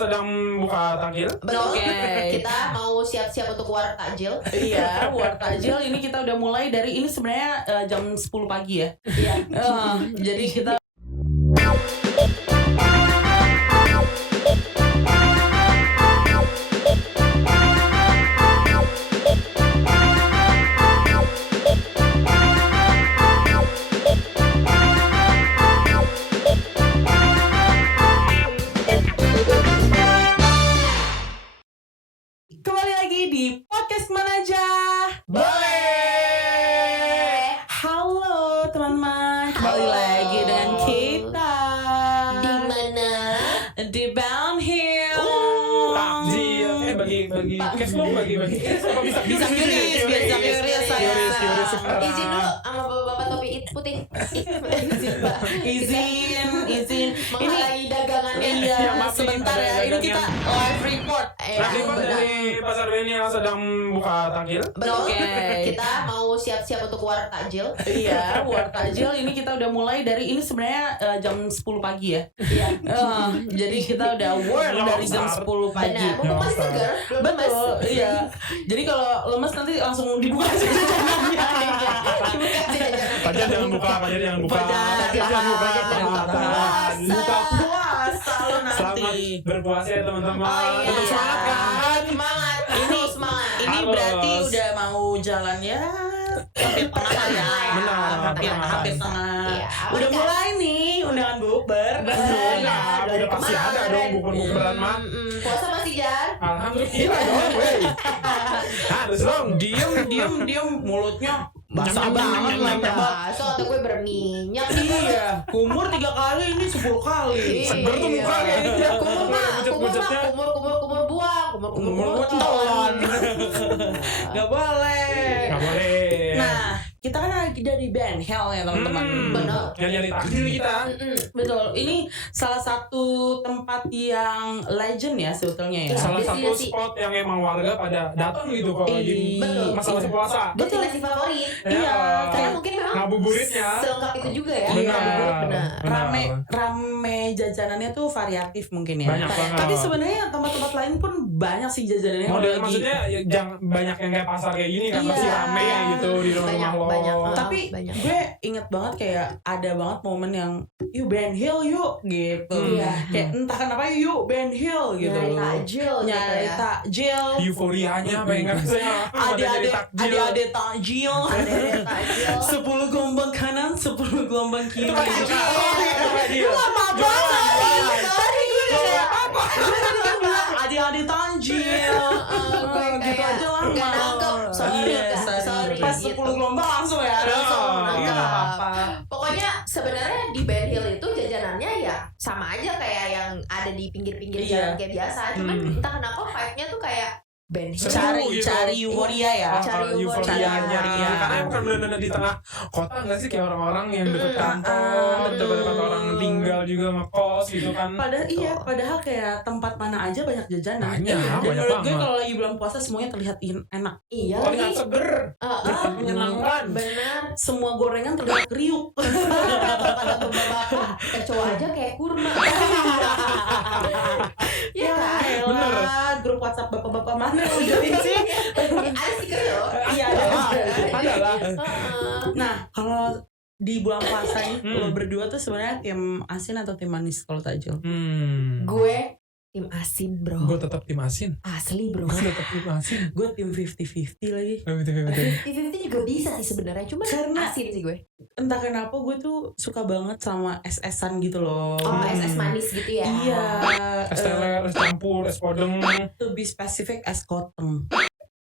sedang buka takjil. Betul. Oke. Kita mau siap-siap untuk war takjil. Iya, war takjil ini kita udah mulai dari ini sebenarnya jam 10 pagi ya. Iya. Jadi kita kembali lagi di podcast mana aja. Boleh. Halo teman-teman, kembali Halo. lagi dengan kita Di mana? di Bound Hill. Takjil. Bagi cash flow bagi. Apa bisa curious saya. Curious. Izin dulu sama bapak-bapak topi putih. Izin, Pak. Izin. Menghalangi dagangannya. Iya, Ya, maaf nih, sebentar ada ya. Ini dagangnya. kita live report. Tadi Pak dari Pasar Beni yang sedang buka takjil. Betul. Oke. Kita mau siap-siap untuk war takjil. Iya, war takjil ini kita udah mulai dari ini sebenarnya jam 10 pagi ya. Iya. Jadi kita udah war dari jam 10 pagi. Benar. Mumpung masih segar, belum lemes. Betul, iya. Jadi kalau lemes nanti langsung dibuka aja jajanannya. Fajar jangan buka. Fajar Buka. puasa lo Selamat nanti. berpuasa ya teman-teman. Oh iya. Tetap semangat kan? Semangat. Ini semangat. Ini Harus. berarti udah mau jalan ya. Hampir tengah ya. Benar, Hampir tengah. Iya, Udah aman kan? mulai nih undangan bukber. Udah pasti ada dong bukan-bukan mah. Puasa masih Jar? Alhamdulillah dong, wey. Harus dong. Diam mulutnya basah banget lah. Bakso atau kue berminyak. Iya, kumur 3 kali ini 10 kali. Seger tuh muka kayaknya. Kumur mah, Pucet-pucetnya. kumur buang, kumur telan. Gak boleh. Nggak boleh. Nah, kita kan lagi dari Ben Hill ya teman-teman. Benar. Nyari takjil kita. Betul. Ini salah satu tempat yang legend ya sebetulnya ya. Salah satu Destinasi. spot yang emang warga pada datang gitu kalau lagi Betul. masa-masa puasa. Destinasi favorit. Iya. Karena mungkin memang Ngabuburitnya. selengkap itu juga ya. Iya. Benar. Rame jajanannya tuh variatif mungkin ya. Banyak banget. Tapi sebenarnya tempat-tempat lain pun banyak sih jajanannya. Model kalau lagi- maksudnya ya, jangan banyak yang kayak pasar kayak gini kan Iya. masih rame gitu di rumah lo. Banyak. Tapi banyak. gue inget banget kayak ada banget momen yang yuk Ben Hill yuk gitu. Iya. Kayak entah kenapa yuk Ben Hill gitu. Nyari takjil gitu Nyari ya. takjil. Euforianya apa yang nggak saya Ada takjil. Ada takjil. 10 gelombang kanan, 10 gelombang kiri. Takjil. Lama banget. Tadi gue udah apa? Gue tadi kan bilang ada takjil. Gitu aja lah. Nggak nangkep. Sorry, Iya, Kak. Sorry. Pas Gitu. 10 gelombang langsung ya. Langsung Iya, nangkep. nggak apa-apa. Pokoknya sebenarnya di Ben Hill itu jajanannya ya sama aja kayak yang ada di pinggir-pinggir Iya. jalan kayak biasa. Cuman entah kenapa vibe-nya tuh kayak Ben Hill. Seru gitu. Cari euforia ya. Cari euforia. euforianya. Karena bukan benar-benar di tengah kota nggak sih kayak orang-orang yang deket kantor, dekat orang tinggal juga sama kos gitu kan. Padahal kayak tempat mana aja banyak jajanan. Banyak, Dan banyak menurut gue banget. kalau lagi bulan puasa semuanya terlihat enak. Iya. Terlihat seger, menyenangkan. Benar. Semua gorengan terlihat kriuk. Kata bapak-bapak, kecoa aja kayak kurma. Iya kan? Bener. Grup WhatsApp bapak-bapak mana yang udah sih? Ada stiker loh. Iya ada. Ada lah. Nah kalau di bulan puasa ini lo berdua tuh sebenarnya tim asin atau tim manis kalau takjil? Gue tim asin bro. Gue tetap tim asin. Asli bro. Gue tetap tim asin. Gue tim 50-50 lagi. Betul. 50-50 juga bisa sih sebenarnya. Cuma Karena- asin sih gue. Entah kenapa gue tuh suka banget sama es-esan gitu loh. Oh es manis gitu ya. Iya. Es teler, es campur, es podeng. To be specific es koteng.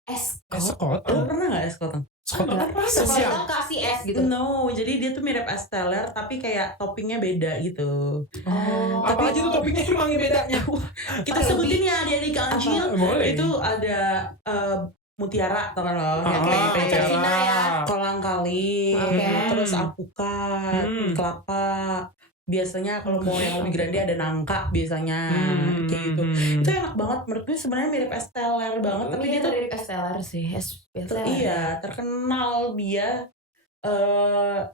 Es Es sekot. Lo pernah gak es koteng? Sekoteng apa? Sekoteng kasih es gitu. No, jadi dia tuh mirip es teler tapi kayak toppingnya beda gitu. Oh. Apa aja tuh toppingnya emang bedanya? Kita sebutin ya adik-adik kancil. Boleh. Itu ada mutiara tau kan lo? Oke, kayak Cina ya. Kolang kaling, Oke. terus alpukat, kelapa. Biasanya kalau mau yang lebih grande ada nangka biasanya kayak gitu. Itu enak banget menurut gue sebenarnya mirip es teler banget tapi dia tuh dari es teler sih. Es teler. iya terkenal dia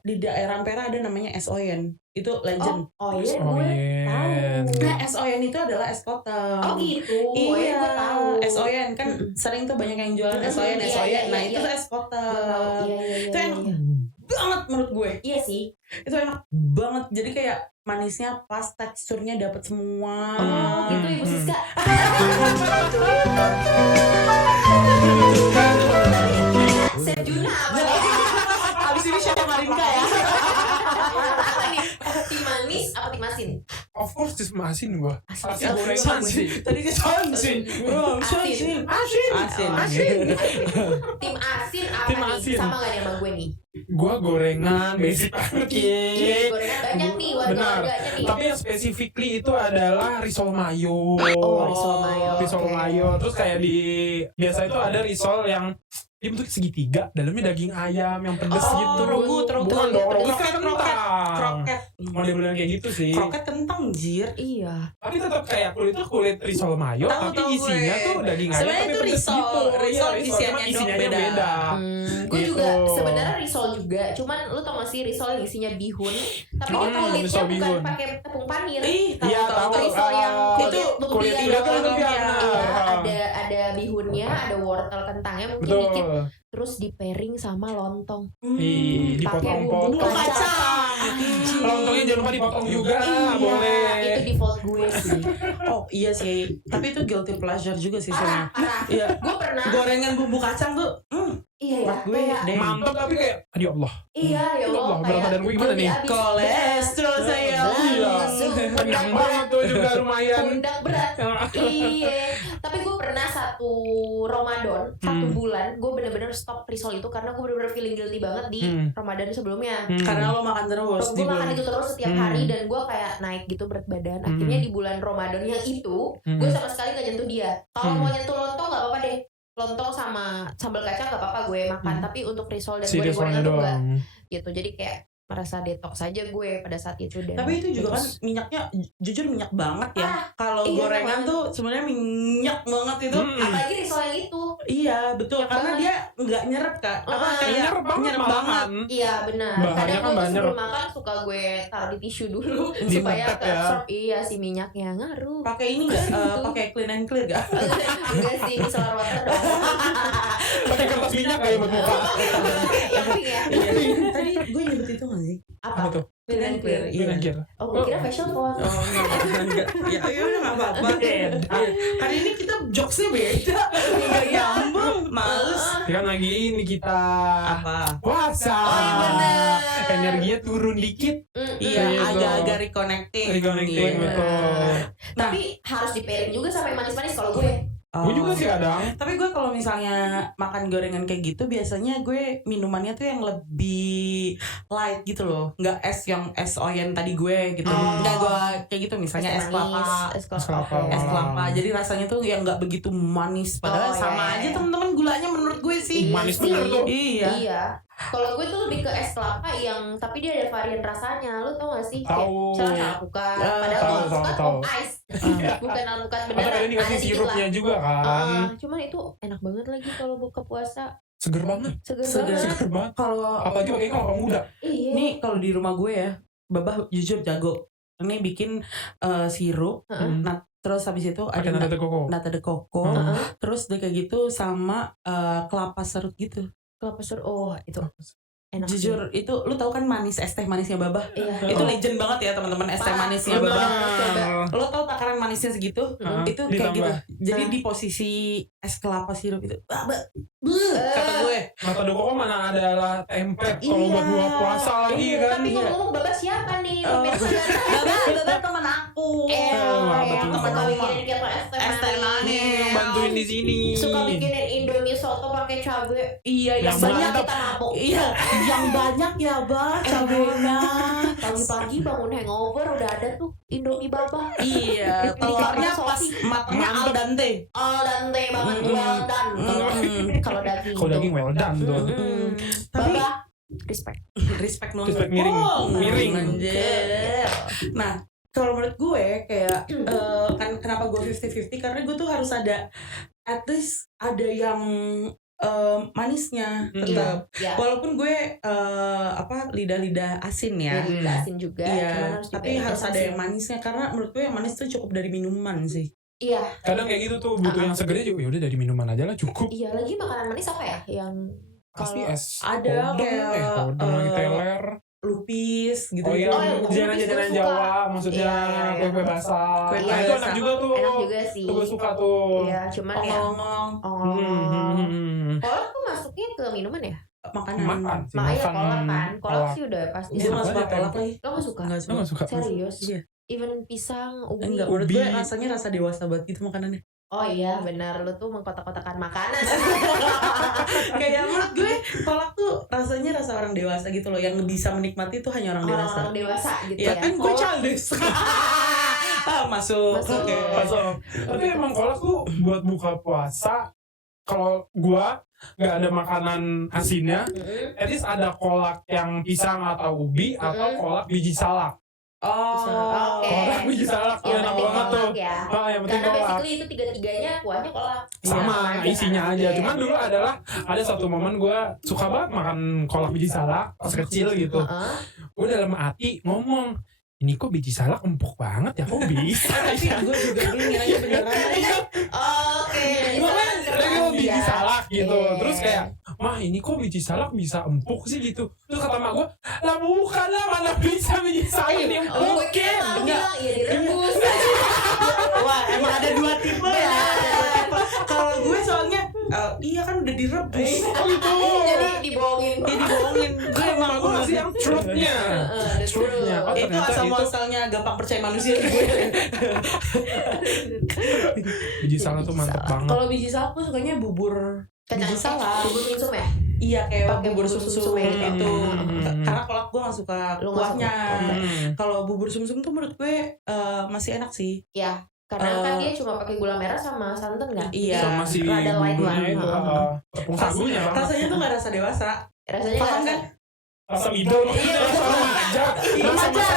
di daerah Ampera ada namanya es oyen. Itu legend. Oh iya, Oh gue iya. tahu. Nah, es oyen itu adalah es koteng. Oh gitu. Iya, gue tahu. es oyen kan sering tuh banyak yang jualan es oyen, es Iya, oyen. iya, Nah, iya, itu iya. es Gue tahu. koteng. Iya. Itu enak banget menurut gue. Iya sih. Itu enak banget. Jadi kayak manisnya pas, teksturnya dapat semua. Oh gitu Ibu Siska. Chef Juna apa nih? Abis ini Chef Marinka ya. Apa nih? Tim manis apa tim asin? Of course this asin gua. Pasti Asin. gorengan sih. Tadi dia Asin. Asin. Tim asin apa Tim nih? asin. Sama gak nih sama gue nih? Gua gorengan basic banget Iya, ya. gorengan banyak nih warga-warganya nih. Tapi yang specifically itu adalah risol mayo. Oh, risol mayo. Risol Oke. mayo. Terus kayak di biasa itu ada risol yang dia bentuk segitiga, dalamnya daging ayam yang pedes Oh, gitu. rogut. Bukan dong, Pedes. kroket kentang. Kroket. Model-model kayak gitu sih. Kroket kentang, jir. Iya. Tapi tetap kayak kulit risol mayo, Tahu, tapi tahu isinya gue. tuh daging ayam Sebenarnya tapi itu pedes risol. gitu. Risol Iya, isiannya cuma doang isinya beda. beda. Gue Gitu. juga sebenarnya risol juga, cuman lu tau gak sih risol yang isinya bihun, tapi Oh, dia kulitnya risol bukan bihun. pakai tepung panir. Ih, Iya, tahu. Risol yang itu kulit lumpia tidak doang. lumpia. Iya, ada bihunnya, ada wortel kentangnya mungkin dikit, Betul. terus di pairing sama lontong. Ih, Pakai dipotong-potong. bumbu kacang. Lontongnya jangan lupa dipotong juga, Iya, boleh. itu default gue sih. Oh iya sih, tapi itu guilty pleasure juga sih Parah, sebenarnya. parah. Iya. Gue pernah. Gorengan bumbu kacang tuh, Iya ya. buat gue Kayak, deh. Mantap tapi kayak, aduh Allah. iya ya Allah, Allah. berat badan gue gimana nih? Kolesterol saya. Iya. Kenyang banget tuh juga lumayan. Pundak berat. Iya. Tapi gue pernah satu Ramadan, satu bulan, gue bener-bener stop risol itu karena gue bener-bener feeling guilty banget di Ramadan sebelumnya. Karena lo makan terus di Gue makan bulan. itu terus setiap hari dan gue kayak naik gitu berat badan. Akhirnya di bulan Ramadan yang itu, gue sama sekali gak nyentuh dia. Kalau mau nyentuh lontong gak apa-apa deh. Lontong sama sambal kacang gak apa-apa gue makan. Tapi untuk risol dan Si goreng-gorengan risolnya tuh enggak. doang. Gitu. Jadi kayak merasa detox saja gue pada saat itu. Dan Tapi itu juga kan terus- minyaknya jujur minyak banget ya. Kalau iya, gorengan banget. tuh sebenarnya minyak banget itu. apalagi risol yang itu. Iya betul, Minyak karena banget. dia nggak nyerap kan. Apa Ah, kayak Nyerep banget nyerap banget. malahan. Iya benar. Bahannya Kadang kan gue tuh banyak. sebelum makan suka gue taruh di tisu dulu supaya Dimakan ke ya. absorb. Iya si minyaknya ngaruh. Pakai ini nggak? Pakai clean and clear gak? Enggak sih micellar water dong. Pakai kertas minyak kayak buat muka. Yang pink ya. Iya. Tadi gue nyebut itu nggak sih? Apa Apa? tuh? Clean and clear. Iya. Anjir. Oh gue kira facial phone. Oh enggak. Ya udah nggak apa-apa. Hari ini kita jokesnya beda. Nggak nyambung. Males. Ya kan lagi ini kita Apa? puasa. Oh, iya bener. Energinya turun dikit. Iya, Gitu. agak-agak reconnecting. Reconnecting, Iya. betul. Tapi harus di pairing juga sama yang manis-manis kalau gue. Gue juga sih kadang. Tapi gue kalau misalnya makan gorengan kayak gitu biasanya gue minumannya tuh yang lebih light gitu loh, nggak es yang es oyen tadi gue gitu. Nggak gue kayak gitu misalnya es kelapa. Es Es kelapa. Es kelapa. Jadi rasanya tuh yang nggak begitu manis. Padahal Oh, sama iya. aja teman-teman gulanya menurut gue sih. Manis sih. bener tuh. Iya. Iya. Kalau gue tuh lebih ke es kelapa yang tapi dia ada varian rasanya. Lu tau gak sih? Tahu. Misalnya alpukat. Padahal Tahu, alpukat tahu. pop ice. Bukan alpukat Atau beneran. kadang dikasih Ada dikit sirupnya lah. juga kan. Cuman itu enak banget lagi kalau buka puasa. Seger banget. Seger Seger. banget. Seger banget. Kalau Apalagi pakai kelapa muda. Iya. ini kalau di rumah gue ya, Babah jujur jago. Ini bikin sirup. Heeh. Nah, terus habis itu Pakai ada nata de coco. nata de coco. Heeh. Terus udah kayak gitu sama kelapa serut gitu. Kelapa serut. Oh, itu enak. Jujur itu lu tahu kan manis, es teh manisnya Babah. Iya. Itu legend banget ya teman-teman, es teh Parah. manisnya Bener. Babah. Coba. Lo tau takaran manisnya segitu? Heeh. Itu kayak Ditambah. gitu. Jadi di posisi es kelapa sirup itu. Kata gue. Nata de coco mana adalah tempe kalau Iya. buat buka puasa lagi Iya, kan. tapi ngomong-ngomong Babak siapa nih? Pemirsa Babah teman aku. betul. yang suka Teman bikinin kita es teh manis. Yang bantuin di sini. Suka bikinin Indomie soto pakai cabe. Iya, yang Yang banyak. Kita mabok. Iya, yang banyak ya, Bah, cabenya. Pagi-pagi bangun hangover udah ada tuh Indomie Babah. Iya, telurnya pas matangnya al dente. Al dente banget, well done. Kalau daging. Kalau daging well done tuh. Tapi Babah, respect. respect banget. Respect miring. Miring. Anjir. Nah, kalau menurut gue kayak kan kenapa gue 50-50 karena gue tuh harus ada at least ada yang manisnya Hmm. tetap. Iya. Walaupun gue lidah-lidah asin ya. Jadi nggak asin juga, cuman Iya, harus tapi dibayar harus ada asin. yang manisnya karena menurut gue yang manis tuh cukup dari minuman sih. Iya. Kadang kayak gitu tuh butuh yang segernya juga. Yaudah dari minuman aja lah cukup. Iya, lagi makanan manis apa ya yang Pasti kalau es Ada kayak, kodong lagi teler. Lupis gitu. Oh iya, Oh, yang jajanan-jajanan lupis gue suka. Jawa maksudnya Iya, iya. kue-kue basah. Kue Nah, itu basah. enak juga tuh. enak juga sih. Tuh gue suka tuh. Iya, cuman ya Ongol-ongol kolak tuh masuknya ke minuman ya? makanan. Makan sih, Makanya makan kolak kan. Kolak kolak. sih udah pasti. Gue nggak suka Apa aja, kolak tempe. lagi. Lo gak suka? Nggak Lo gak suka? Serius? Iya. Even pisang, ubi. Enggak, menurut Ubi. gue rasanya rasa dewasa banget gitu makanannya. Oh iya benar, lu tuh mengkotak-kotakan makanan. Kayak menurut gue kolak tuh rasanya rasa orang dewasa gitu loh, yang bisa menikmati tuh hanya orang dewasa. Orang dewasa gitu Iya ya. kan gue Kolak. childish. Masuk. Masuk. Oke. Masuk. Tapi emang kolak tuh buat buka puasa. Kalau gua nggak ada makanan asinnya, Mm-mm. at least ada kolak yang pisang atau ubi atau kolak biji salak. Oh. Oke. Kolak biji salak tuh Yang enak penting banget tuh. kolak ya. Ah, yang penting Karena kolak. basically itu tiga-tiganya kuahnya kolak. Sama Sama isinya kan? aja. Iya. Cuman dulu ada satu momen gua suka banget makan kolak biji salak pas kecil gitu. Heeh. Gue dalam hati ngomong, ini kok biji salak empuk banget ya, kok bisa? Tapi gue juga dulu ngiranya beneran. Oke. Makanya real biji salak gitu. Iya. Terus kayak, mah ini kok biji salak bisa empuk sih gitu. Terus kata mak gue, lah bukan lah, mana bisa biji salak ini Oh, empuk. gue kira malah bilang ya direbus. Wah, emang ada dua tipe ya. Kalau gue soalnya iya kan udah direbus. Oh gitu. Jadi dibohongin. Dia dibohongin. Gue emang Gue masih yang truthnya. The Truthnya. Oh, itu ternyata asal itu muasalnya gampang percaya manusia gue. biji salak tuh mantep banget. Kalau biji salak gue sukanya bubur biji salak. Bubur sumsum ya? Iya kayak Pakai bubur bubur sumsum sumsum ya, gitu. Hmm. Karena kolak gue gak suka Lu nggak kuahnya. suka. Kalau bubur sumsum tuh menurut gue masih enak sih. Iya. Karena kan dia cuma pakai gula merah sama santan kan? Iya. Sama si Rada light lah. bumbunya itu, tepung sagunya. Rasanya tuh gak rasa dewasa. Rasanya Paham nggak kan? Rasa midol. Iya, Rasa remaja.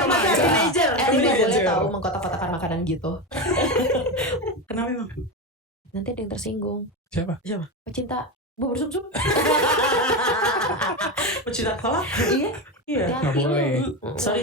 Remaja, teenager. Lu nggak boleh Teenager. tahu mengkotak-kotakan makanan gitu. Kenapa emang? Nanti ada yang tersinggung. Siapa? Pecinta bubur sumsum. Pecinta kolak? Iya. Iya. Nggak boleh. Sorry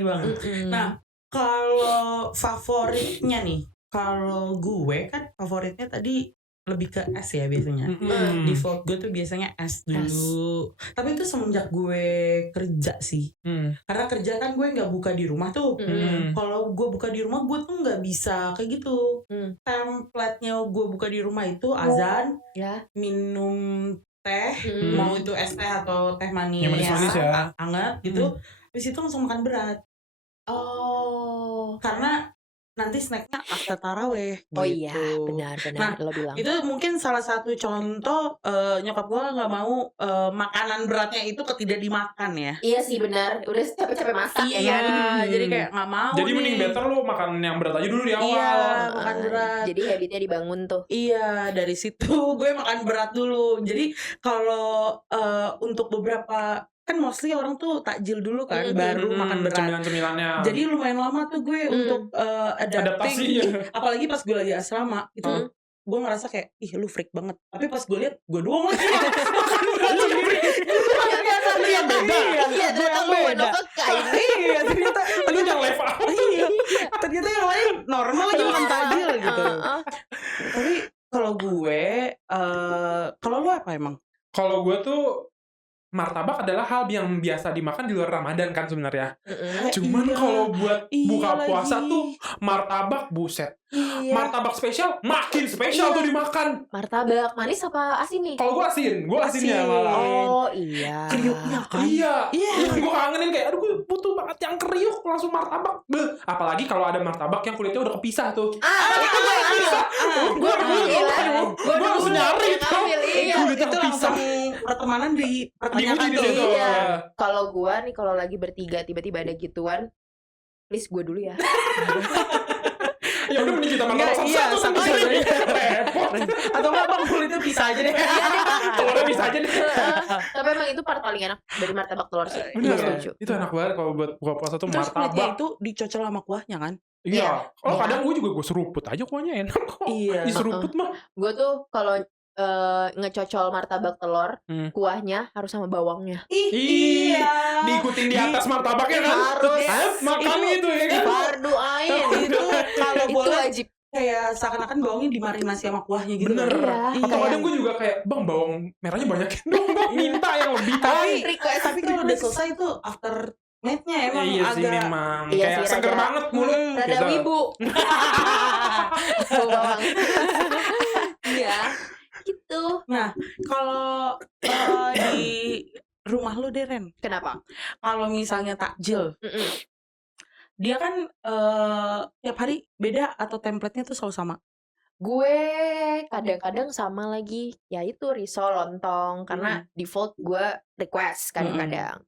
bang. Mm-mm. Nah, kalau favoritnya nih, kalau gue kan favoritnya tadi lebih ke es ya biasanya. Mm-mm. Default gue tuh biasanya es dulu. Tapi itu semenjak gue kerja sih. Karena kerja kan gue nggak buka di rumah tuh. Mm-mm. Kalau gue buka di rumah gue tuh nggak bisa kayak gitu. Template-nya gue buka di rumah itu azan, Ya. minum teh, Mm. mau itu es teh atau teh manis, Yang manis-manis ya. hangat gitu. Habis itu langsung makan berat. Oh. Karena nanti snacknya after taraweh gitu. Oh iya, benar Nah, lo bilang. Itu mungkin salah satu contoh nyokap gue nggak mau makanan beratnya itu tidak dimakan ya. Iya sih benar. Udah capek-capek masak ya Iya, kan. jadi kayak nggak mau. Jadi mending nih. better lu makan yang berat aja dulu di awal. Iya, makan berat. Jadi habitnya dibangun tuh. Iya, dari situ gue makan berat dulu. Jadi kalau untuk beberapa kan mostly orang tuh takjil dulu kan, baru makan berat. Cemilan-cemilannya. Jadi lumayan lama tuh gue untuk adapting. Adaptasinya. Apalagi pas gue lagi asrama itu gue ngerasa kayak ih lu freak banget. Tapi pas gue lihat gue doang lagi makan berat sendiri. Ternyata yang beda. Iya, ternyata lu kekay. Iya, ternyata Lu yang level up. iya. Ternyata yang lain normal aja makan takjil gitu. Tapi kalau gue kalau lu apa emang? Kalau gue tuh martabak adalah hal yang biasa dimakan di luar Ramadan kan sebenarnya. Cuman Iya. kalau buat buka Iya puasa lagi. tuh martabak buset. Iya. Martabak spesial makin spesial Iya. tuh dimakan. Martabak manis apa asin nih? Kalau gue asinnya Asin. malah. Oh iya. Kriuknya kan. Iya. Iya. Gue kangenin kayak aduh gue butuh banget yang kriuk langsung martabak. Beuh. Apalagi kalau ada martabak yang kulitnya udah kepisah tuh. Itu gue ambil. Gue Gue harus nyari tuh. Iya. Kulitnya Itu kepisah. langsung pertemanan dipertanyakan Diuji di tuh. situ. Iya. Kalau gue nih kalau lagi bertiga tiba-tiba ada gituan, please gue dulu ya. Ya udah mending kita makan Enggak, iya, satu satu aja. aja. Repot. Atau enggak bang kulitnya pisah aja deh. Telurnya bisa aja deh. Tapi emang itu part paling enak dari martabak telur sih. Bener, Setuju. itu enak banget kalau buat buka puasa tuh Terus kulitnya martabak. itu dicocol sama kuahnya kan? Iya. Oh Iya. kadang gue juga gue seruput aja kuahnya enak kok. Iya. Diseruput mah. Gue tuh kalau ngecocol martabak telur, kuahnya harus sama bawangnya. Iya. Diikutin di atas martabaknya kan. Harus. Makan itu ya kan. Fardu ain. Itu kalau Itu boleh wajib. kayak seakan-akan bawangnya dimarinasi sama kuahnya gitu. Bener. Iya. Atau kadang gue juga kayak, bang bawang merahnya banyakin dong, bang minta yang lebih Tapi Request. tapi kalau udah selesai itu after mate-nya emang iya sih agak memang Iya kayak sih, seger rada- banget mulut Rada gitu. wibu. Bau bawang. Iya. Gitu. kalau di rumah lu deh Ren, Kenapa? kalau misalnya takjil, Mm-mm. dia kan tiap hari beda atau template-nya tuh selalu sama? Gue kadang-kadang sama lagi, yaitu risol lontong karena default gue request kadang-kadang.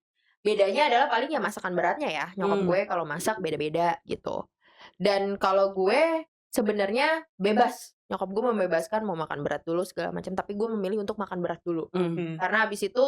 Bedanya adalah paling ya masakan beratnya ya. Nyokap gue kalau masak beda-beda gitu. Dan kalau gue sebenarnya bebas. Nyokap gue membebaskan mau makan berat dulu segala macam, tapi gue memilih untuk makan berat dulu. Karena habis itu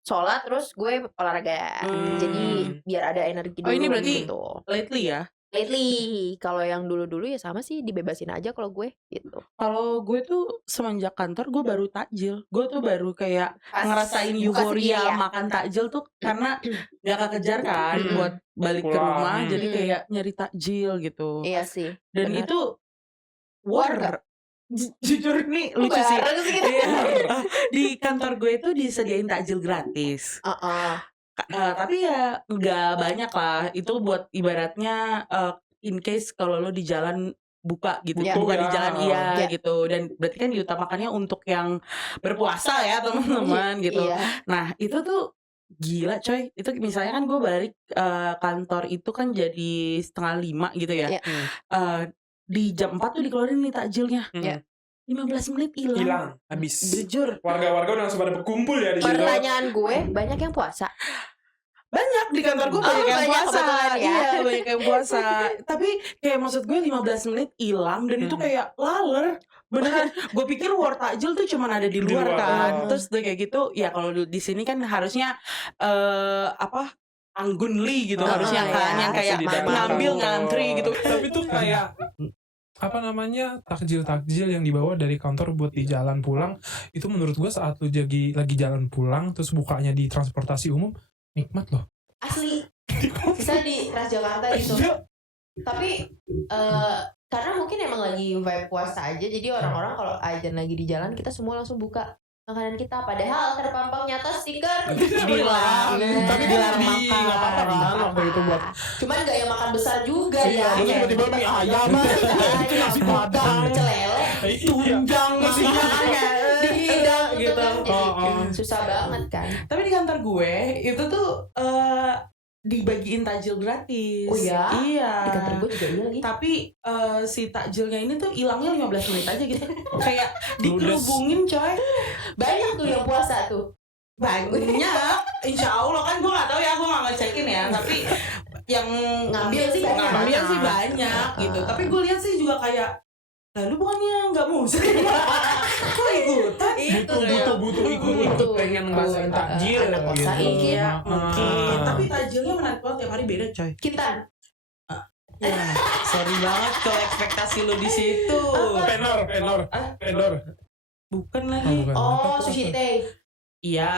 sholat terus gue olahraga. Jadi biar ada energi dulu Oh, ini berarti gitu. Lately ya. Lately, kalau yang dulu-dulu ya sama sih dibebasin aja kalau gue gitu. Kalau gue tuh semenjak kantor gue baru takjil. Gue tuh baru kayak Pas ngerasain buka sendiri euforia ya. makan takjil tuh karena gak kekejar kan buat balik ke Pulang. rumah. Jadi kayak nyari takjil gitu. Iya sih. Dan benar. itu war. Jujur nih lucu sih. Bareng sih kita. Iya. Di kantor gue itu disediain takjil gratis. Tapi ya nggak banyak lah. Itu buat ibaratnya in case kalau lo di jalan buka gitu, Ya. buka di Ya. jalan iya Ya. gitu. Dan berarti kan diutamakannya untuk yang berpuasa ya teman-teman gitu. Iya. Nah itu tuh gila coy. Itu misalnya kan gue balik kantor itu kan jadi 4:30 gitu ya. Iya. Di jam 4 tuh dikeluarin nih takjilnya. Ya. 15 menit hilang. Hilang habis. Jujur Warga-warga udah langsung pada berkumpul ya di situ. Pertanyaan gue, banyak yang puasa? banyak di kantor gue, banyak yang banyak puasa. kebetulan ya. Iya, banyak yang puasa. Tapi kayak maksud gue 15 menit hilang dan itu kayak laler. Beneran, gue pikir war takjil tuh cuman ada di luar luar. kan. Terus udah kayak gitu, ya kalau di sini kan harusnya anggunli gitu, harusnya kan ya. yang kayak Harusnya didatangkan. ngambil ngantri gitu. Tapi tuh kayak apa namanya takjil yang dibawa dari kantor buat di jalan pulang itu menurut gue saat lu lagi jalan pulang terus bukanya di transportasi umum nikmat loh. Asli. Bisa di Transjakarta gitu. Tapi karena mungkin emang lagi vibe puasa aja, jadi orang-orang kalau azan lagi di jalan kita semua langsung buka makanan kita, padahal terpampang nyata stiker Dilarang. Tapi Dilarang kan makan. nggak apa-apa kan waktu itu buat cuman gak yang makan besar juga ya. Terus tiba-tiba mie ayam Itu nasi padang, pecel lele, Tunjang Maksudnya dihidang gitu kan. Oh, oh. Jadi susah banget kan. Tapi di kantor gue itu tuh dibagiin takjil gratis. Oh ya? Iya. Di kantor gue juga iya lagi. Tapi si takjilnya ini tuh hilangnya 15 menit aja gitu. Kayak Ludes. dikerubungin coy. Banyak tuh yang puasa tuh. Banyak. Insya Allah kan gue gak tahu ya, gue gak ngecekin ya. Tapi yang Ngambil sih banyak. ngambil sih banyak gitu. Tapi gue lihat sih juga kayak, lalu bukannya nggak musik? Kok ikutan? butuh ikut pengen ngerasain takjil anak kosan gitu. Iya, mungkin. Ah. Tapi takjilnya menarik banget, tiap hari beda coy. Kita Ya, sorry banget kalau ekspektasi lu di situ. Penor. Bukan lagi. bukan. oh sushi teh. Iya.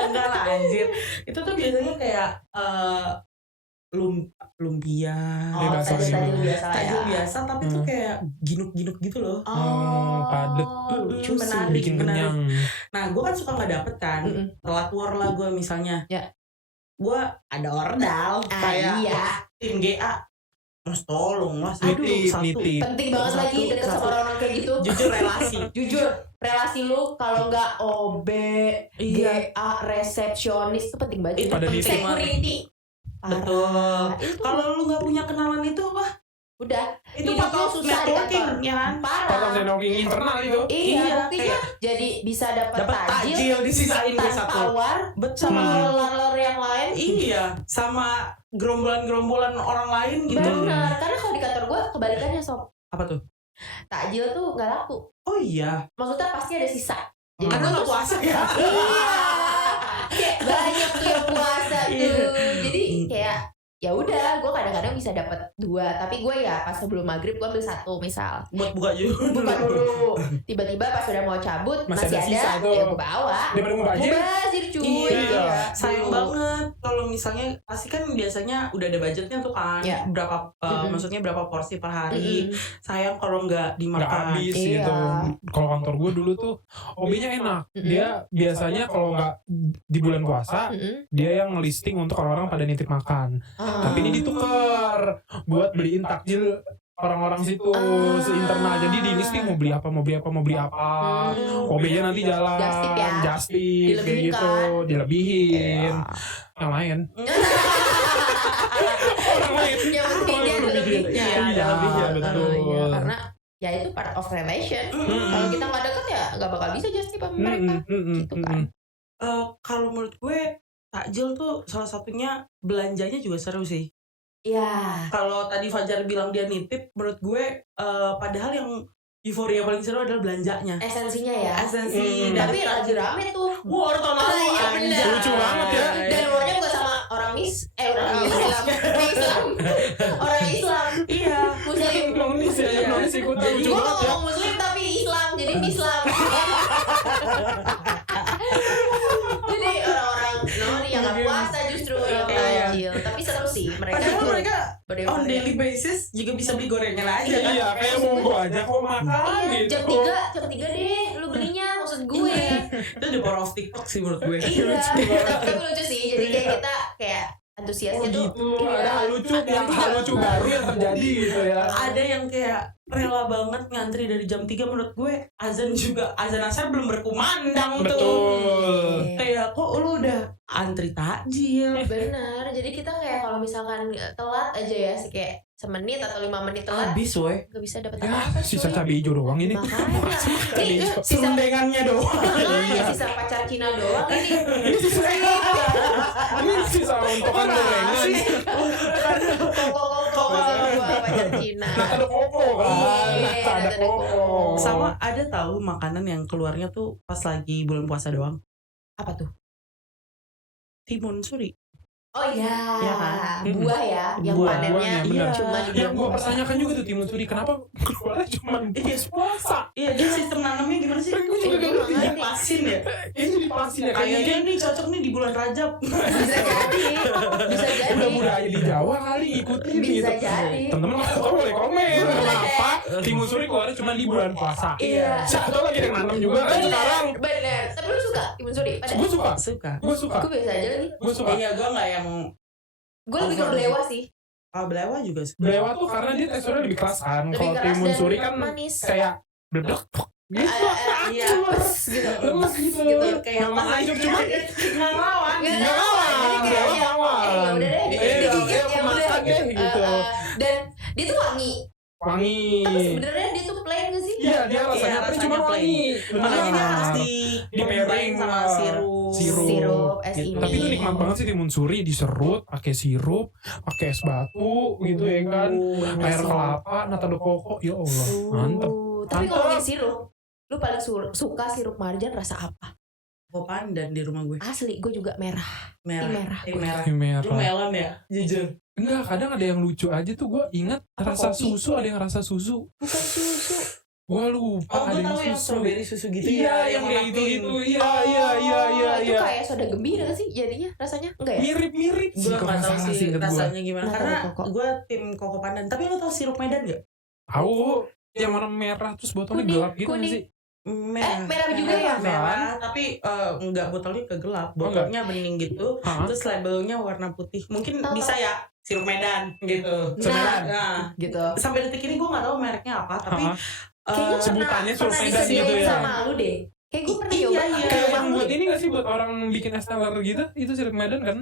Enggak lah anjir. Itu tuh biasanya kayak lumpia. Bebas tajil sorry. biasa lah ya. Takjil biasa tapi tuh kayak ginuk-ginuk gitu loh. padet. Lucu, menarik. menarik. Bikin kenyang. Nah, gue kan suka nggak dapet kan. Telat war lah gue misalnya. Ya. Gue ada ordal kayak iya. tim GA. Mas tolong mas. Aduh, nitip. Penting banget Satu, lagi deket sama satu. orang-orang kayak gitu. Jujur relasi. Jujur, relasi lu kalau nggak OB, Iya. GA, resepsionis itu penting banget. Pada di security. Betul. Parah. Itu Kalau lu nggak punya kenalan itu apa? udah Itu hidupnya part of susah di networking kantor. ya kan? Part of Parah. networking internal itu. Iya, Iya, buktinya jadi bisa dapat Dapat tajil tajil disisain gue tanpa satu. war Betul. sama laler yang lain. Iya, sama gerombolan-gerombolan orang lain gitu. Benar, karena kalau di kantor gue kebalikannya sob. Apa tuh? Takjil tuh nggak laku. Oh iya. Maksudnya pasti ada sisa. Jadi Karena nggak puasa ya. Iya. Kayak banyak tuh yang puasa tuh. Iya. Jadi kayak ya udah gue kadang-kadang bisa dapat 2, tapi gue ya pas sebelum maghrib gue ambil 1 misal. Buat buka dulu. Buka dulu. Tiba-tiba pas udah mau cabut masih ada sisa tuh. ya gue bawa. Daripada mubazir. Mubazir cuy. Iya, Dulu. sayang banget kalau misalnya pasti kan biasanya udah ada budgetnya tuh kan, Iya. berapa maksudnya berapa porsi per hari. Sayang kalau Nggak nggak dimakan. habis Iya. gitu. Kalau kantor gue dulu tuh OB-nya enak. Dia biasanya kalau nggak di bulan puasa dia yang listing untuk orang-orang pada nitip makan. Tapi ini ditukar buat beliin takjil orang-orang situ seinternal. Jadi di listing mau beli apa. OB-nya nanti jalan. Just tip kayak Dilebihin gitu, kan? dilebihin. Yang lain. Orang lain. Yang penting dia ada lebihnya. Iya, betul. Iya, karena ya itu part of relation. Kalau kita nggak deket ya nggak bakal bisa just tip sama mereka. Gitu kan. Kalau menurut gue takjil tuh salah satunya belanjanya juga seru sih. Iya. Kalau tadi Fajar bilang dia nitip, menurut gue padahal yang euforia paling seru adalah belanjanya. Esensinya ya. Esensi Tapi lagi rame tuh. Wah, tahun lalu Iya, anjay. bener. Lucu banget ya. Dan luarnya bukan sama orang Islam. Orang Islam. Iya. Muslim. Nonis ya, Iya. nonis ikutan lucu Gue banget ya. ngomong Muslim tapi Islam, jadi Islam. Jadi orang-orang noni yang nggak puasa justru yang Iya. tajil. Tapi seru sih mereka. Padahal mereka berdemo- on daily basis juga bisa beli gorengan aja kan. Iya, kayak monggo aja kok makan Iya, gitu. jam 3 deh lu belinya, maksud gue. Itu the power of TikTok sih menurut gue. Iya, tapi lucu sih. Jadi kayak kita kayak antusiasnya tuh. Gitu, ada hal lucu baru yang terjadi gitu ya. Ada yang kayak rela banget ngantri dari jam 3, menurut gue azan asar belum berkumandang tuh. Betul. Kayak kok lu udah antri takjil. Bener, jadi kita kayak kalau misalkan telat aja ya, kayak semenit atau 5 menit telat, Habis woy. gak bisa dapat Ya, apa-apa. sisa cuy. cabai hijau doang ini. Makanya, Cabai ini hijau. sisa Serundengannya doang. makanya sisa pacar Cina doang ini. Ini sisa ini sisa rontokan gorengan. Koko pacar Cina. Ada koko kan. Iya, Ada ada koko. Sama ada tahu makanan yang keluarnya tuh pas lagi bulan puasa doang. Apa tuh? Timun suri. Oh iya, Iya kan? buah ya, yang Buah, panennya buahnya, benar. cuma di Yang bulan gue puasa. pertanyakan juga tuh timun suri kenapa keluarnya cuma pas puasa. Iya, dia sistem nanamnya gimana sih? Gue juga gak ngerti. ngerti. Dipasin ya? Ini dipasin ya Kayaknya kayaknya nih cocok nih di bulan Rajab. Bisa jadi, bisa jadi. udah budaya di Jawa kali ngikutin Bisa gitu. jadi. Teman-teman kalau tahu boleh komen kenapa timun suri keluarnya cuma di bulan puasa. Iya. Siapa tahu lagi yang nanam juga kan sekarang. Bener. Tapi lu suka timun suri? Pada? Gue suka. Suka. Gue suka. Gue biasa aja lagi. Gue suka. Iya, gue nggak yang Gue lebih ke belewa sih. belewa juga suka. Belewa tuh karena dia teksturnya lebih keras kan. Lebih Kalau keras timun dan suri kan manis. kayak bledek gitu. Iya. Lemes gitu. Lemes gitu. Kayak Nggak hancur cuma nggak ngelawan. Nggak lawan. Jadi kayak Belewa ya lawan. udah deh, Iya, digigit iya, ya udah. kemakan deh gitu. Dan dia tuh wangi. Wangi. Tapi sebenarnya dia tuh plain gak sih? Iya, dia rasanya Iya, cuma rasanya wangi. Makanya dia harus Benar. di pairing sama sirup. Sirup, es Gitu. ini. Tapi itu nikmat banget sih timun suri diserut pakai sirup, pakai es batu gitu ya kan. Air kelapa, nata de coco. Ya Allah, mantep. Tapi Mantap. ngomongin sirup, lu paling suka sirup marjan rasa apa? Kok pandan di rumah gue. Asli, gue juga merah. Merah. Tim Merah. Ini merah. Lu melon ya? Jujur. Enggak, kadang ada yang lucu aja tuh. Gue ingat Apa, rasa kopi? susu, ada yang rasa susu. Bukan susu. Gue lupa Oh, ada gue yang tahu yang susu. strawberry susu gitu Iya, ya, yang kayak enak gitu-gitu. pink. Iya, iya, iya, iya, Itu iya. kayak soda gembira gak sih jadinya rasanya? Enggak ya? Mirip-mirip sih Gue kalau gak nggak tau salah sih inget gua. rasanya gimana. Nggak tahu Karena koko. gue tim koko pandan. Tapi lo tau sirup medan gak? Tahu yang warna merah terus botolnya Kuning, gelap gitu nggak kuning. sih? merah juga ya? Merah, tapi enggak, botolnya kegelap. Botolnya bening gitu. Hah? Terus labelnya warna putih. Mungkin Oh. bisa ya sirup medan gitu. Semedan. Nah, Gitu. sampai detik ini gue gak tahu mereknya apa, tapi Hah? Kayaknya sebutannya sirup pernah medan disediain gitu ya. sama lu deh. Kayak gue pernah Iya, nyoba. iya. Kayak yang Yang buat ini gak sih buat orang bikin es teler gitu? Itu sirup medan kan?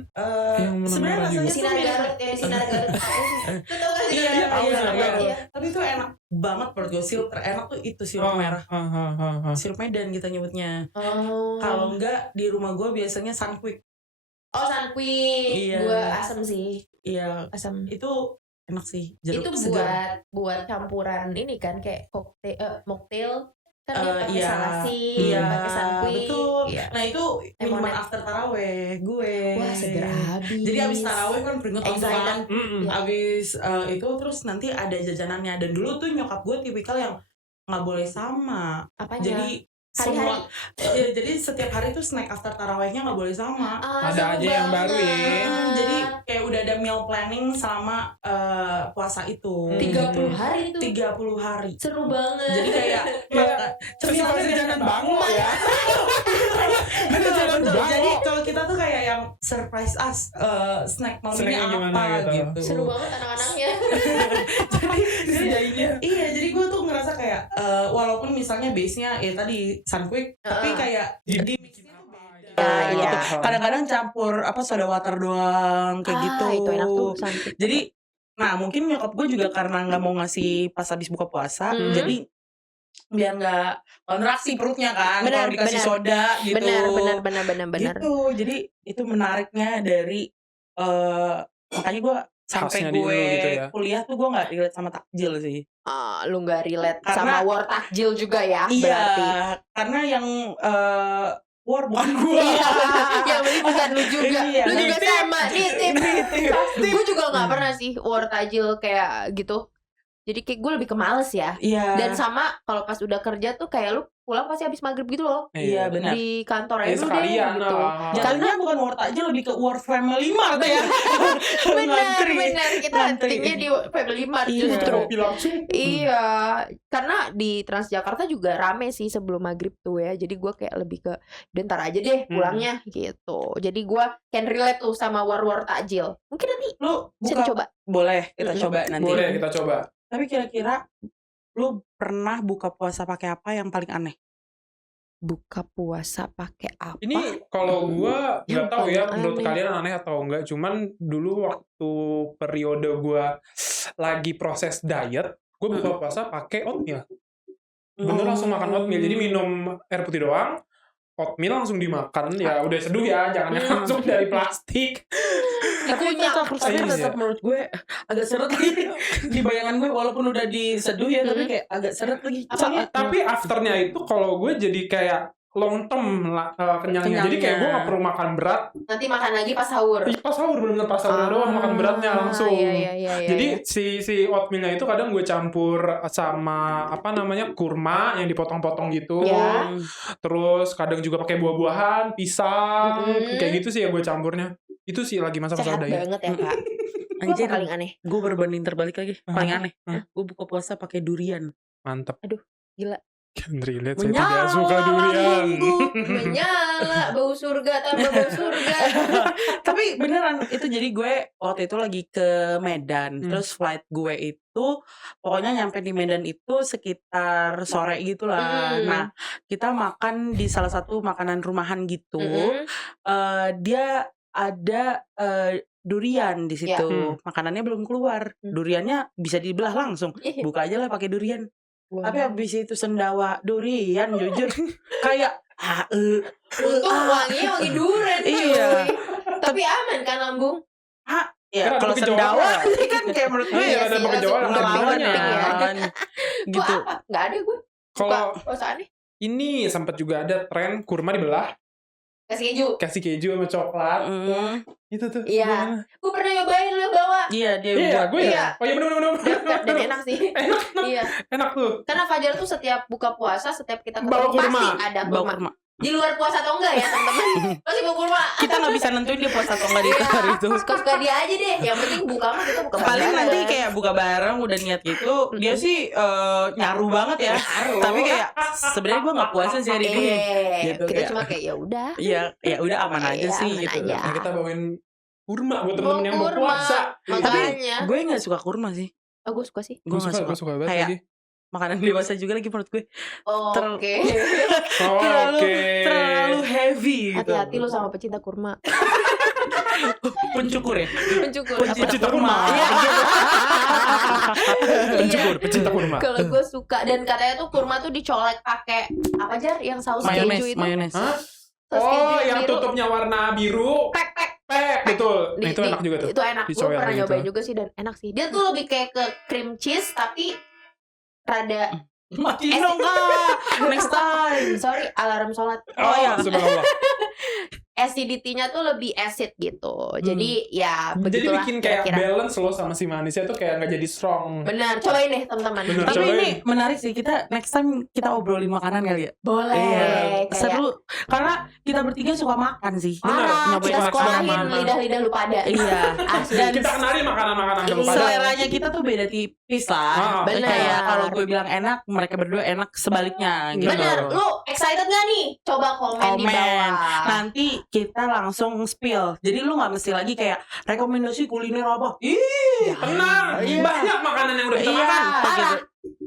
Yang warna sebenarnya merah juga. rasanya tuh Sinar mirip. Garut, yang di Sinar Garut. Lu tau gak sih? Iya, iya, tahu iya, Sinar iya. Garut. Iya. Tapi itu enak banget menurut gue. Sirup terenak tuh itu sirup merah. Sirup medan kita nyebutnya. Oh. Kalau enggak di rumah gue biasanya Sunquick. Oh, Sunquick. Iya. Gue asem sih. Iya, Asem. itu enak sih. Itu Jeruk segar. buat campuran ini kan kayak mocktail Kan dia pakai iya. salasi, Iya, pakai sunquick. betul. Iya. Nah itu minuman Lemonade. after taraweh gue. Wah, seger abis. Jadi abis taraweh kan keringet langsung Excited. kan. Iya. Abis itu terus nanti ada jajanannya. Dan dulu tuh nyokap gue tipikal yang nggak boleh sama. Apanya? Jadi semua jadi setiap hari tuh snack after tarawehnya nggak boleh sama. Ada aja yang baru ya. Jadi kayak udah ada meal planning selama puasa itu. 30 hari tuh. 30 hari. Seru banget. Jadi kayak Festival jajanan bango ya. betul. Jadi kalau kita tuh kayak yang surprise us snack malamnya Snacknya gimana apa gitu. seru banget anak-anaknya. Iya, jadi gue tuh ngerasa kayak walaupun misalnya base-nya tadi sunquick, tapi kayak di mix-nya tuh beda. Iya. Gitu. Kadang-kadang campur soda water doang kayak gitu. Itu enak tuh sunquick. Jadi nah mungkin nyokap gue juga karena nggak mau ngasih pas habis buka puasa, jadi biar nggak kontraksi perutnya kan kalau dikasih soda gitu. Benar. Gitu. Jadi itu menariknya dari makanya gue sampai Khasnya gue di dulu gitu ya. kuliah tuh gue nggak relate sama takjil sih. Lu nggak relate Karena- sama war takjil juga ya? Iya, Berarti. karena yang war bukan gue. Yang beli bukan lu juga. Iya, Lu juga nitip. sama. Nitip. Gue juga nggak pernah sih war takjil kayak gitu. Jadi kayak gue lebih ke males ya. Iya. Dan sama kalau pas udah kerja tuh kayak lu pulang pasti habis maghrib gitu loh. Iya, benar. Di kantor Ya aja dulu deh sekalian gitu. Jadinya bukan war takjil, lebih ke war family mart ya. Benar. Kita Ngantri. huntingnya di Family Mart Iya. justru. langsung. Iya, karena di Transjakarta juga rame sih sebelum maghrib tuh ya. Jadi gue kayak lebih ke bentar aja deh pulangnya gitu. Jadi gue can relate tuh sama war takjil. Mungkin nanti Lu bisa coba. boleh kita coba nanti. Boleh kita coba. Tapi kira-kira lu pernah buka puasa pakai apa yang paling aneh? Buka puasa pakai apa? Ini kalau gua nggak tahu ya paling menurut aneh. kalian aneh atau enggak. Cuman dulu waktu periode gua lagi proses diet, gua buka puasa pakai oatmeal. Bener langsung makan oatmeal. Jadi minum air putih doang, oatmeal langsung dimakan. Ya udah seduh ya, jangan yang langsung dari plastik. Tapi tetap Iya. menurut gue agak seret lagi di bayangan gue, walaupun udah diseduh ya, tapi kayak agak seret lagi. Tapi afternya itu kalau gue jadi kayak long term kenyangnya. Jadi kayak gue gak perlu makan berat. Nanti makan lagi pas sahur. Pas sahur bener-bener pas sahur doang makan beratnya langsung. Iya. Jadi si oatmealnya itu kadang gue campur sama kurma yang dipotong-potong gitu. Ya. Terus kadang juga pakai buah-buahan, pisang, kayak gitu sih ya gue campurnya. Itu sih lagi masa-masa Sehat diet. banget ya Kak. Anjir, Itu paling aneh. gue berbanding terbalik lagi. Paling aneh. Hah? Gue buka puasa pakai durian. Mantep. Aduh, gila. Kan relate, saya tidak suka durian. Menyala bau surga tambah bau surga. Tapi beneran itu, jadi gue waktu itu lagi ke Medan. Terus flight gue itu pokoknya nyampe di Medan itu sekitar sore gitulah. Nah, kita makan di salah satu makanan rumahan gitu. Dia ada durian di situ. Makanannya belum keluar. Duriannya bisa dibelah langsung. Buka aja lah pakai durian. Tapi habis itu sendawa durian, jujur kayak Untung wanginya wangi durian. Iya. Tapi aman kan lambung? ya Kan ada kalau bergejolak. sendawa kan kayak menurut gue Iya ada sih, bergejolak langsung ngelawan penting ya ya. kan. Gitu. Gitu. Apa? Nggak ada gue. Kalau Puasaannya ini sempat juga ada tren kurma dibelah, kasih keju. kasih keju sama coklat. Itu tuh. Iya. gimana? Gue pernah nyobain lo bawa. Iya dia Iya, buat. gue Iya. ya. Oh iya bener. Dan enak sih. Iya. Enak tuh. Karena Fajar tuh setiap buka puasa, setiap kita Bawa ketemu kurma. pasti ada Bawa kurma. kurma. Di luar puasa atau enggak ya teman-teman? Pasti bawa kurma. Kita nggak bisa nentuin dia puasa atau nggak di hari itu. Suka-suka dia aja deh. Yang penting buka mah kita buka Paling bareng. nanti kayak buka bareng udah niat gitu, dia sih nyaru banget ya. Tapi kayak sebenarnya gue nggak puasa sih hari ini. Gitu, kita kayak. cuma kayak ya udah. Iya, ya udah aman aja Iya, sih aman gitu. aja. Nah, kita bawain kurma buat Bawa temen-temen yang mau kurma. puasa. Makanya. Gue nggak suka kurma sih. Oh, gue suka sih. Gue nggak suka. gue suka banget Kayak lagi. makanan dewasa juga lagi menurut gue. Oke. Oh, Terlalu heavy gitu. Hati-hati lu sama pecinta kurma. Pencukur ya. Pencukur. Pecinta kurma. Iya. Pecinta kurma. Kalau gue suka, dan katanya tuh kurma tuh dicolek pakai apa aja yang saus keju itu. Mayones. Hah? Saus Oh, keju yang biru. tutupnya warna biru. Pek. Betul. Nah, itu enak juga tuh. Itu enak. Gue Dicoel pernah gitu. nyobain juga sih dan enak sih. Dia tuh lebih kayak ke cream cheese tapi rada Matiin dong Kak. Next time. Sorry, alarm sholat. Oh ya, subhanallah. Acidity-nya tuh lebih acid gitu. Jadi ya Jadi begitulah bikin kayak kira-kira. balance loh sama si manisnya tuh kayak nggak jadi strong. Benar, cobain deh teman-teman. Bener. Tapi Cobain. ini menarik sih, kita next time kita obrolin makanan kali ya. Boleh. Kayak Seru karena kita bertiga suka makan sih. parah, Nyobain kita makanan sekolahin mana. lidah-lidah lu pada. Iya. Asli. Dan Kita kenalin makanan-makanan yang pada. seleranya kita tuh beda tipis lah. Bener. Kayak kalau gue bilang enak, mereka berdua enak sebaliknya gitu. Bener, lu excited gak nih? Coba komen di bawah. Nanti kita langsung spill. Jadi lu gak mesti lagi kayak rekomendasi kuliner apa. Ih, Tenang, Iya. banyak makanan yang udah kita Iya, makan. gitu.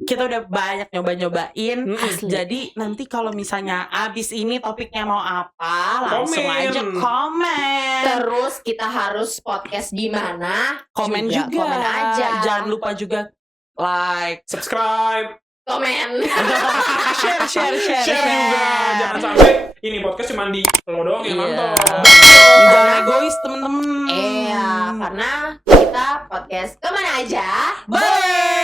Kita udah banyak nyoba-nyobain. Asli. Jadi nanti kalau misalnya abis ini topiknya mau apa, langsung Komen. aja komen. Terus kita harus podcast di mana? Komen juga. Komen aja. Jangan lupa juga like, Subscribe, Komen. share share juga. Jangan sampai ini podcast cuma di lo doang yang Iya. nonton. Jangan egois temen-temen. Iya, karena kita podcast kemana aja. Bye.